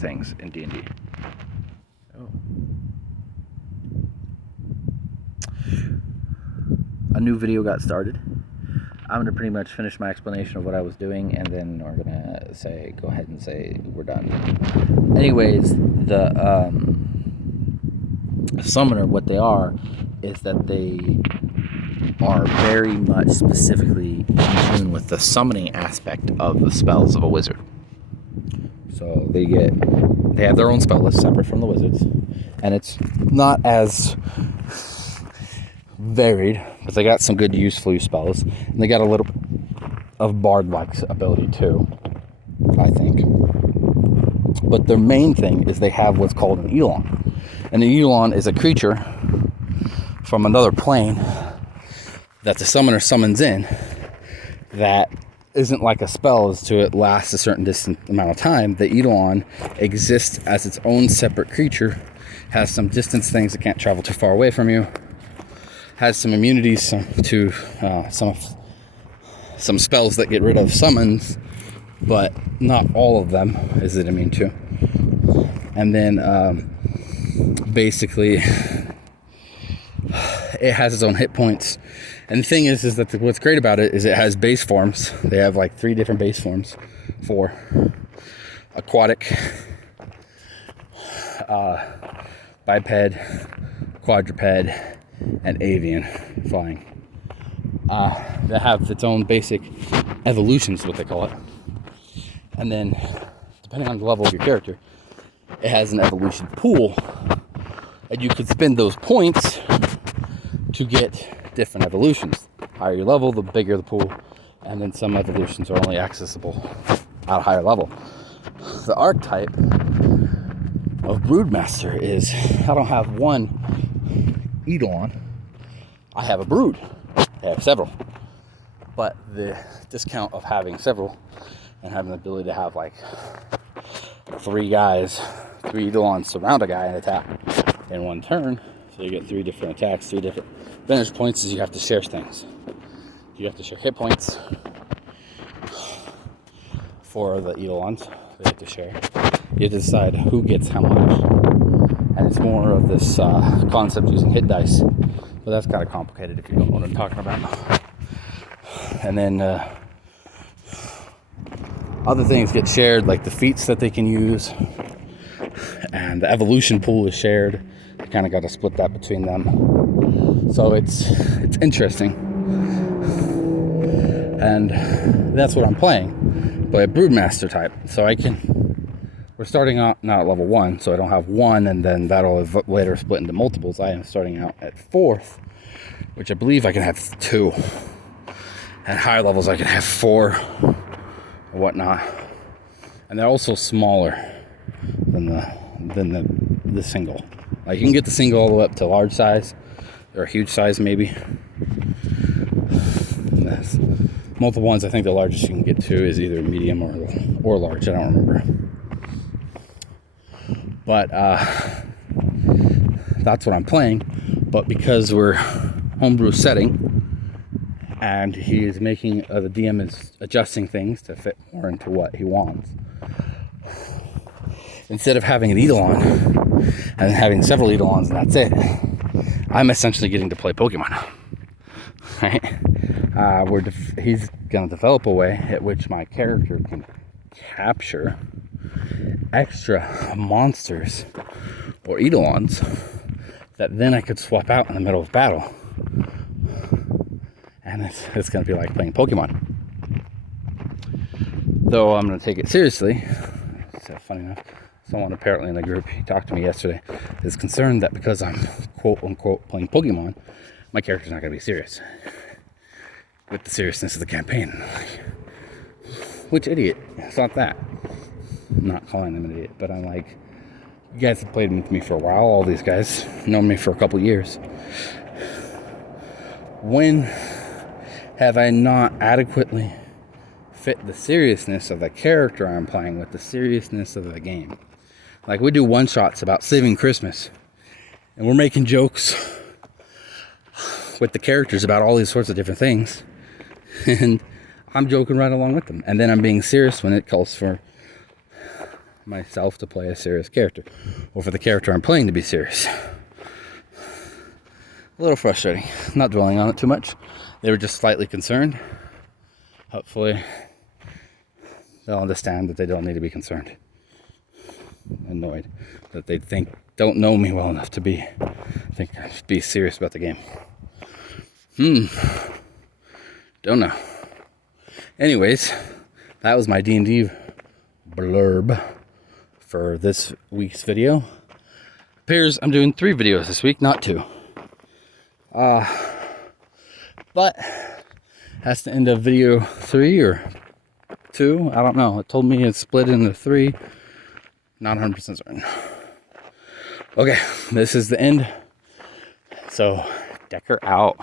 things in D&D. Oh. A new video got started. I'm going to pretty much finish my explanation of what I was doing, and then we're going to go ahead and say we're done. Anyways, the summoner, what they are, is that they are very much specifically in tune with the summoning aspect of the spells of a wizard. So they have their own spell list separate from the wizards, and it's not as varied, but they got some good useful spells, and they got a little of bard-like ability too, I think. But their main thing is they have what's called an Eidolon, and an Eidolon is a creature from another plane that the summoner summons in that isn't like a spell as to it lasts a certain distant amount of time. The Eidolon exists as its own separate creature, has some distance things that can't travel too far away from you, has some immunities to some spells that get rid of summons, but not all of them is it immune to. And then basically it has its own hit points. And the thing is that what's great about it is it has base forms. They have like 3 different base forms: 4 aquatic, biped, quadruped, and avian flying. That have its own basic evolutions, what they call it. And then, depending on the level of your character, it has an evolution pool, and you can spend those points to get different evolutions. Higher your level, the bigger the pool, and then some evolutions are only accessible at a higher level. The archetype of Broodmaster is, I don't have one Eidolon, I have a brood. I have several. But the discount of having several and having the ability to have like 3 Eidolons surround a guy and attack in one turn, so you get 3 different attacks, 3 different finish points, is you have to share things. You have to share hit points for the Eidolons. They have to share. You have to decide who gets how much. And it's more of this concept using hit dice. But that's kind of complicated if you don't know what I'm talking about. And then other things get shared, like the feats that they can use. And the evolution pool is shared. You kind of got to split that between them. So it's interesting. And that's what I'm playing. But a Broodmaster type. So we're starting out now at level 1, so I don't have 1, and then that'll later split into multiples. I am starting out at 4th, which I believe I can have 2. At higher levels, I can have 4 or whatnot. And they're also smaller than the single. Like, you can get the single all the way up to large size, or a huge size maybe. Multiple ones, I think the largest you can get to is either medium or large. I don't remember. But that's what I'm playing. But because we're homebrew setting, and he is making the DM is adjusting things to fit more into what he wants. Instead of having an Eidolon and having several Eidolons and that's it, I'm essentially getting to play Pokemon. Right? He's going to develop a way at which my character can capture extra monsters or Eidolons that then I could swap out in the middle of battle. And it's going to be like playing Pokemon. Though I'm going to take it seriously. So funny enough, someone apparently in the group, he talked to me yesterday, is concerned that because I'm quote unquote playing Pokemon, my character's not going to be serious with the seriousness of the campaign. Which idiot? It's not that. I'm not calling them an idiot, but I'm like, you guys have played with me for a while. All these guys known me for a couple years. When have I not adequately fit the seriousness of the character I'm playing with the seriousness of the game? Like, we do one-shots about saving Christmas, and we're making jokes with the characters about all these sorts of different things, and I'm joking right along with them. And then I'm being serious when it calls for myself to play a serious character, or for the character I'm playing to be serious. A little frustrating. Not dwelling on it too much. They were just slightly concerned. Hopefully they'll understand that they don't need to be concerned. Annoyed that they don't know me well enough to think I should be serious about the game. Don't know. Anyways, that was my D&D blurb for this week's video. Appears I'm doing 3 videos this week, not 2. But that's the end of video 3 or 2. I don't know. It told me it's split into 3. Not 100% certain. Okay, this is the end. So, Decker out.